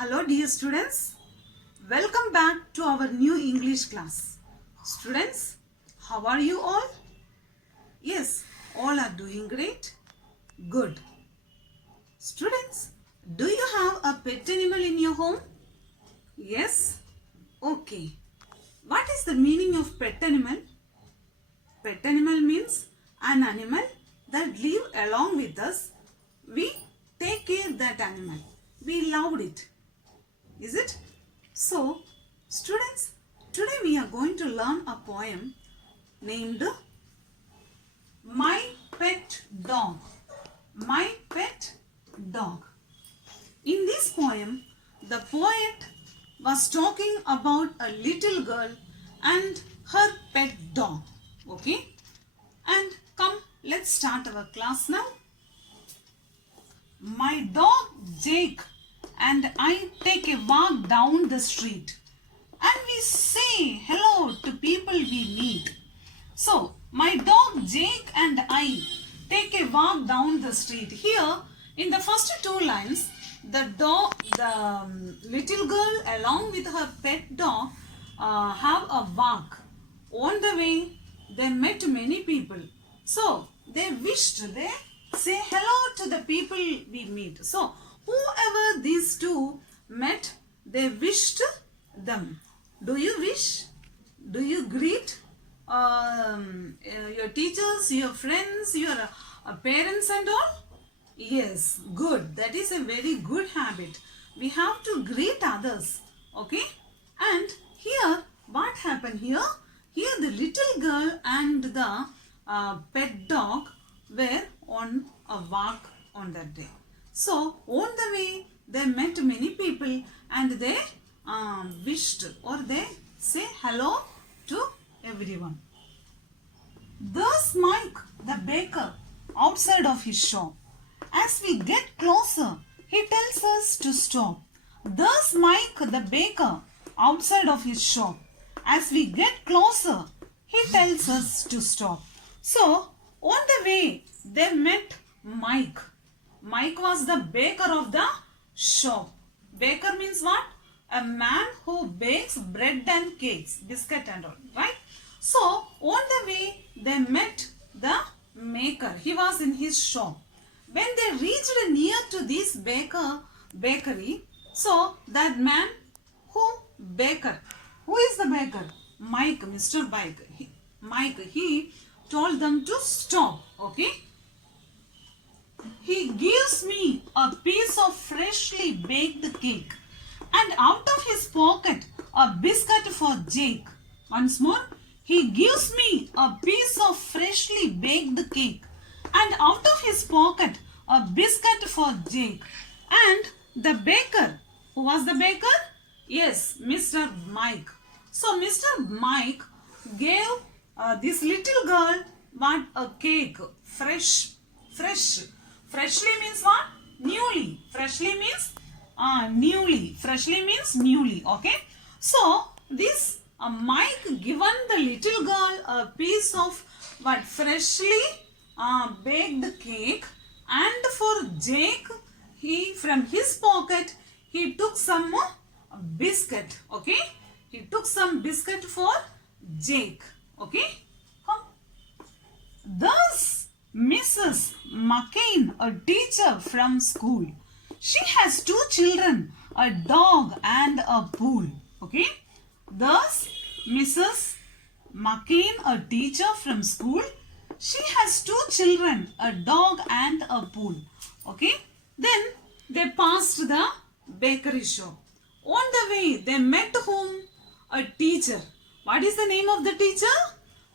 Hello dear students, welcome back to our new English class. Students, how are you all? Yes, all are doing great. Good. Students, do you have a pet animal in your home? Yes? Okay. What is the meaning of pet animal? Pet animal means an animal that live along with us. We take care of that animal. We loved it. Is it? So, students, today we are going to learn a poem named My Pet Dog. My Pet Dog. In this poem, the poet was talking about a little girl and her pet dog. Okay? And come, let's start our class now. My dog Jake and I take a walk down the street and we say hello to people we meet. So, my dog Jake and I take a walk down the street. Here, in the first two lines, the little girl along with her pet dog have a walk. On the way, they met many people. So, they say hello to the people we meet. So, whoever these two met, they wished them. Do you wish? Do you greet your teachers, your friends, your parents and all? Yes, good. That is a very good habit. We have to greet others. Okay? And here, what happened here? Here the little girl and the pet dog were on a walk on that day. So, on the way, they met many people and they wished or they say hello to everyone. Thus Mike, the baker, outside of his shop. As we get closer, he tells us to stop. Thus Mike, the baker, outside of his shop. As we get closer, he tells us to stop. So, on the way, they met Mike. Mike was the baker of the shop. Baker means what? A man who bakes bread and cakes, biscuit and all, right? So, on the way, they met the maker. He was in his shop. When they reached near to this bakery, so that man who is the baker? Mike, Mr. Mike, he told them to stop, okay? He gives me a piece of freshly baked cake and out of his pocket a biscuit for Jake. Once more, he gives me a piece of freshly baked cake and out of his pocket a biscuit for Jake. And the baker, who was the baker? Yes, Mr. Mike. So Mr. Mike gave this little girl a cake, fresh. Freshly means what? Newly. Freshly means newly. Freshly means newly. Okay. So this Mike given the little girl a piece of freshly baked cake, and for Jake, he from his pocket he took some biscuit. Okay. He took some biscuit for Jake. Okay. Thus, Mrs. McCain, a teacher from school, she has two children, a dog and a pool. Okay. Thus, Mrs. McCain, a teacher from school, she has two children, a dog and a pool. Okay. Then they passed the bakery shop. On the way, they met whom? A teacher. What is the name of the teacher?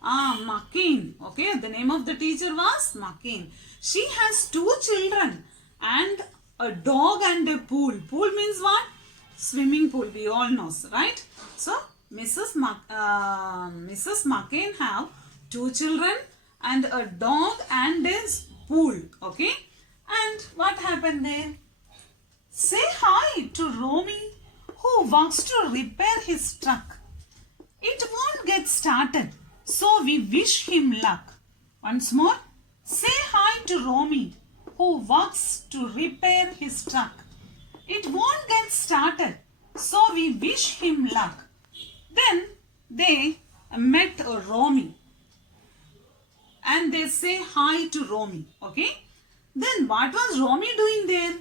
McCain. Okay, the name of the teacher was McCain. She has two children and a dog and a pool. Pool means what? Swimming pool. We all know, right? So, Mrs. McCain have two children and a dog and a pool. Okay? And what happened there? Say hi to Romy, who wants to repair his truck. It won't get started, so we wish him luck. Once more, say hi to Romy, who works to repair his truck. It won't get started. started. So we wish him luck. Then they met Romy and they say hi to Romy. Okay. Then what was Romy doing there?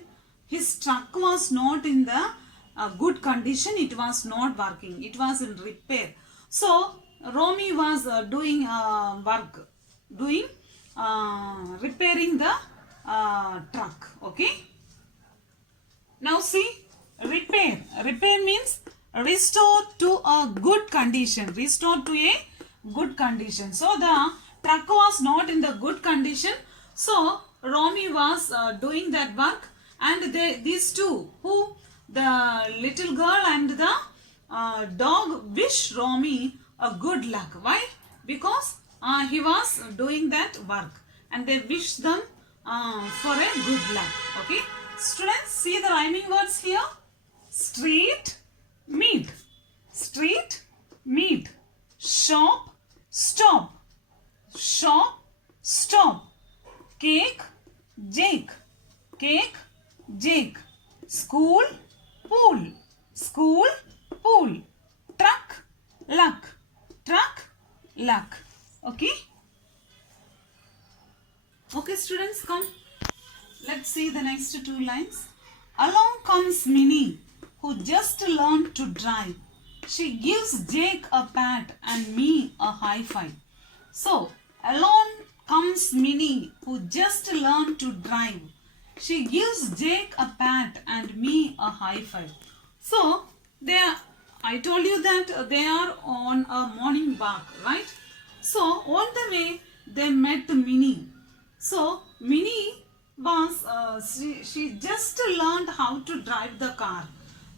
His truck was not in the good condition. It was not working. It was in repair. So Romy was doing work, doing repairing the truck. Okay. Now see, repair. Repair means restore to a good condition. Restore to a good condition. So the truck was not in the good condition. So Romy was doing that work, and these two, who the little girl and the dog, wish Romy a good luck. Why? Because he was doing that work, and they wish them for a good luck. Okay, students, see the rhyming words here. Street, meet. Street, meet. Shop, stop. Shop, stop. Cake, Jake. Cake, Jake. School, pool. School, pool. Truck, luck. Truck, luck. Okay? Okay, students, come. Let's see the next two lines. Along comes Minnie, who just learned to drive. She gives Jake a pat and me a high five. So, along comes Minnie, who just learned to drive. She gives Jake a pat and me a high five. So, I told you that they are on a morning walk, right? So, on the way, they met Minnie. So, Minnie was, she just learned how to drive the car.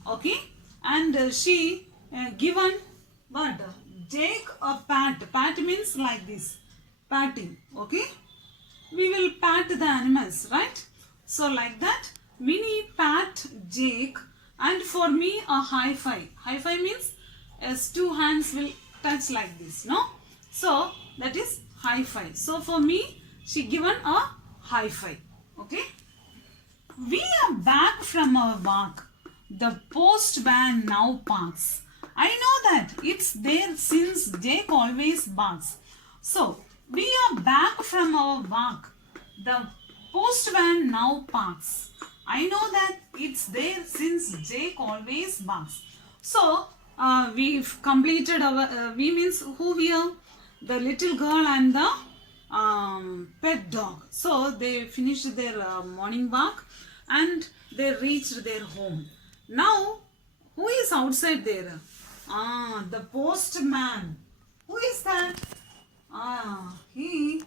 Okay? And she given what? Jake a pat. Pat means like this. Patting. Okay? We will pat the animals, right? So like that, Minnie pat Jake, and for me a high five. High five means as two hands will touch like this, no? So that is high five. So for me, she given a high five. Okay? We are back from our walk. The post van now parks. I know that it's there since Jake always barks. So, we are back from our walk. The post van now parks. I know that it's there since Jake always barks. So, we've completed our, we means who here? The little girl and the pet dog. So, they finished their morning walk and they reached their home. Now, who is outside there? The postman. Who is that? He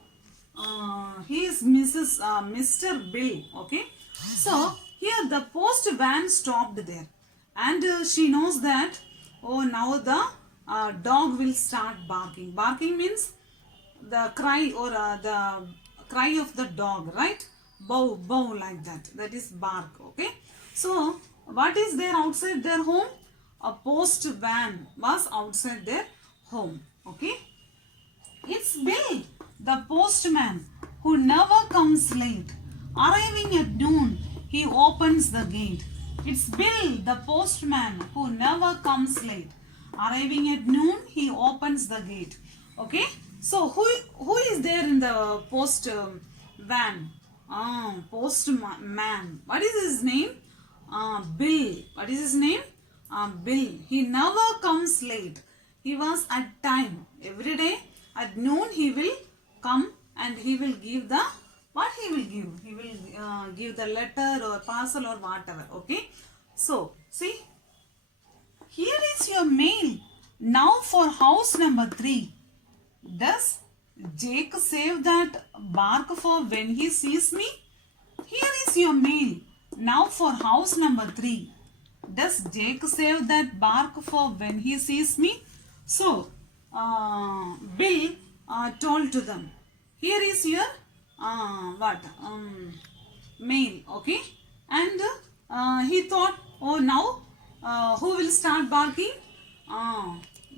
is Mr. Bill. Okay. So, here the post van stopped there. And she knows that, oh, now the dog will start barking. Barking means the cry or the cry of the dog, right? Bow, bow like that. That is bark. Okay. So, what is there outside their home? A post van was outside their home. Okay. It's Bill, the postman, who never comes late. Arriving at noon, he opens the gate. It's Bill, the postman, who never comes late. Arriving at noon, he opens the gate. Okay. So, who is there in the post van? Postman. What is his name? Bill. What is his name? Bill. He never comes late. He was at time. Every day at noon he will come and he will give the, what he will give? He will give the letter or parcel or whatever. Okay. So, see. Here is your mail. Now for house number 3. Does Jake save that bark for when he sees me? Here is your mail. Now for house number 3. Does Jake save that bark for when he sees me? So, Bill told to them, here is your mail, okay? And he thought, oh, now who will start barking?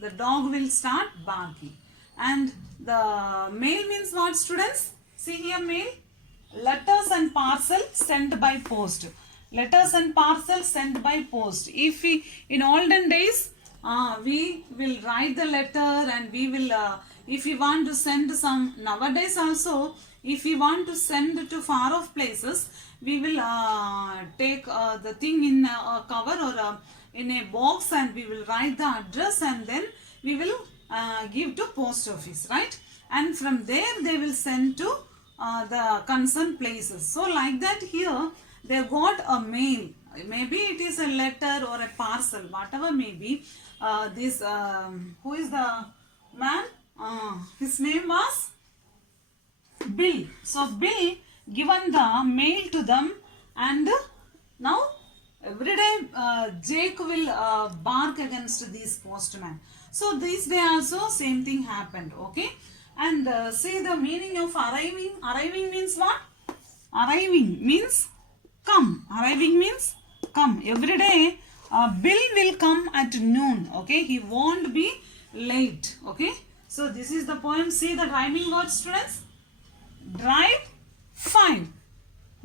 The dog will start barking. And the mail means what, students? See here, mail. Letters and parcel sent by post. Letters and parcels sent by post. If we, in olden days, we will write the letter and we will, if we want to send some, nowadays also, if we want to send to far off places, we will take the thing in a cover or in a box and we will write the address and then we will give to post office, right? And from there they will send to the concerned places. So like that here they got a mail. Maybe it is a letter or a parcel, whatever may be. This who is the man? His name was Bill. So Bill given the mail to them, and now every day Jake will bark against these postmen. So this day also same thing happened. Okay, and see the meaning of arriving. Arriving means what? Arriving means come. Arriving means come. Every day Bill will come at noon. Okay, he won't be late. Okay, so this is the poem. See the rhyming words, students. Drive 5.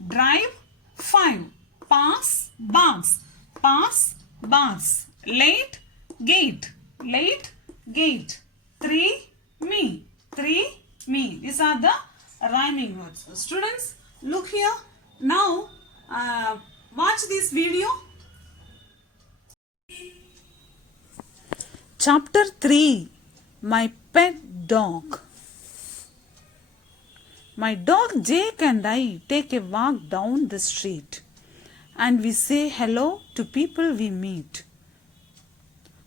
Drive 5. Pass bars. Pass bars. Late gate. Late gate. 3 me. 3 me. These are the rhyming words. Students, look here. Now watch this video. Chapter 3. My pet dog. My dog Jake and I take a walk down the street and we say hello to people we meet.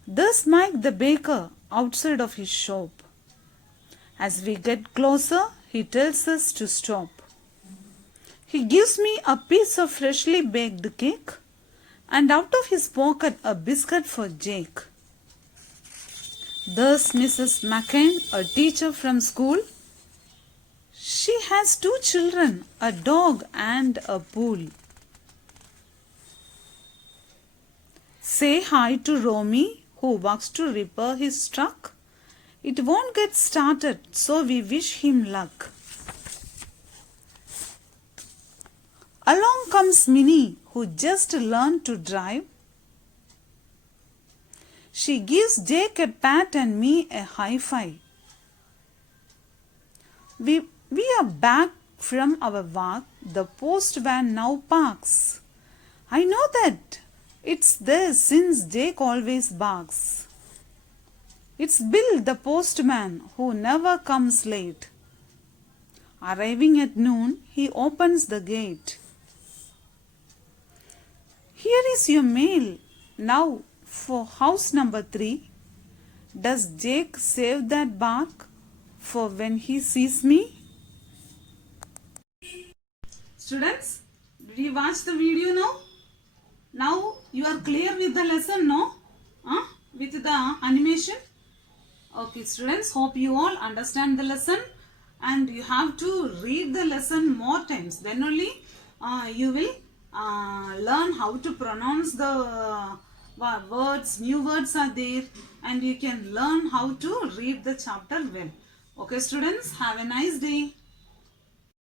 There's Mike the baker outside of his shop. As we get closer, he tells us to stop. He gives me a piece of freshly baked cake and out of his pocket a biscuit for Jake. There's Mrs. McCain, a teacher from school. She has 2 children, a dog and a pool. Say hi to Romy, who works to repair his truck. It won't get started, so we wish him luck. Along comes Minnie, who just learned to drive. She gives Jake a pat and me a high five. We are back from our walk. The post van now parks. I know that it's there since Jake always barks. It's Bill the postman who never comes late. Arriving at noon, he opens the gate. Here is your mail. Now for house number 3. Does Jake save that bark for when he sees me? Students, did you watch the video now? Now you are clear with the lesson, no? With the animation? Okay, students, hope you all understand the lesson and you have to read the lesson more times. Then only you will learn how to pronounce the words, new words are there, and you can learn how to read the chapter well. Okay, students, have a nice day.